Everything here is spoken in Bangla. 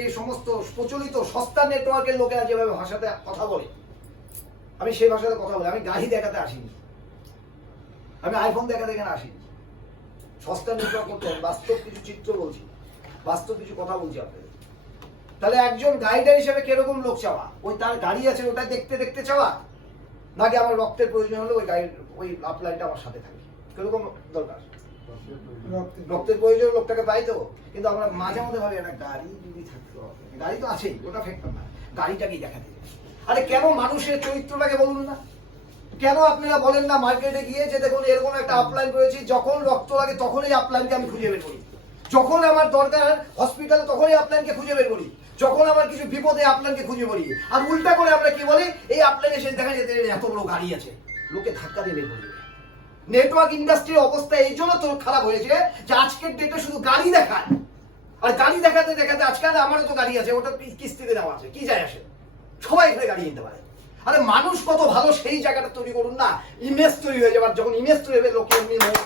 এই সমস্ত প্রচলিত সস্তা নেটওয়ার্কের লোকেরা যেভাবে ভাষাতে কথা বলে, আমি সেই ভাষাতে কথা বলি। আমি গাড়ি দেখাতে আসিনি। আমি আইফোন দেখাতে এখানে আসিনি। সস্তা নেটওয়ার্ক করতে হবে। বাস্তব কিছু চিত্র বলছি। বাস্তব কিছু কথা বলছি আপনাদের। তাহলে একজন গাইডার হিসেবে কীরকম লোক চাওয়া? ওই তার গাড়ি আছে ওটা দেখতে দেখতে চাওয়া? নাকি আমার রক্তের প্রয়োজন হলে ওই গাইড ওই আপলাইনটা আমার সাথে থাকে? কীরকম দরকার? রক্তের প্রয়োজন, লোকটাকে পাই তো। কিন্তু আমরা মাঝে মধ্যে ভাবি একটা গাড়ি যদি থাকতো গাড়ি তো আছেই, ওটা ফ্যাক্টর না গাড়িটাকেই দেখাতে হবে। আরে, কেন মানুষের চরিত্রটাকে বলুন না? কেন আপনারা বলেন না মার্কেটে গিয়ে যে, দেখুন, এরকম একটা আপলাইন করেছি, যখন রক্ত লাগে তখনই আপলাইনকে আমি খুঁজে বের করি। যখন আমার দরকার হসপিটালে তখনই আপলাইনকে খুঁজে বের করি। যখন আমার কিছু বিপদে আপলাইনকে খুঁজে বলি আর উল্টা করে আমরা কি বলি? এই আপলাইনে এসে দেখা যেতে এত বড় গাড়ি আছে লোকে ধাক্কা দিয়ে বের করে। নেটওয়ার্ক ইন্ডাস্ট্রির অবস্থা এই জন্য তোর খারাপ হয়েছে যে আজকের ডেটে শুধু গাড়ি দেখায় আর গাড়ি দেখাতে দেখাতে আজকাল আমারও তো গাড়ি আছে ওটা কিস্তিতে দেওয়া আছে কি যায় আসে? সবাই এখানে গাড়ি নিতে পারে। আরে মানুষ কত ভালো সেই জায়গাটা তৈরি করুন না ইমেজ তৈরি হয়ে যাবে যখন ইমেজ তৈরি হবে লোকে এমনি করবে,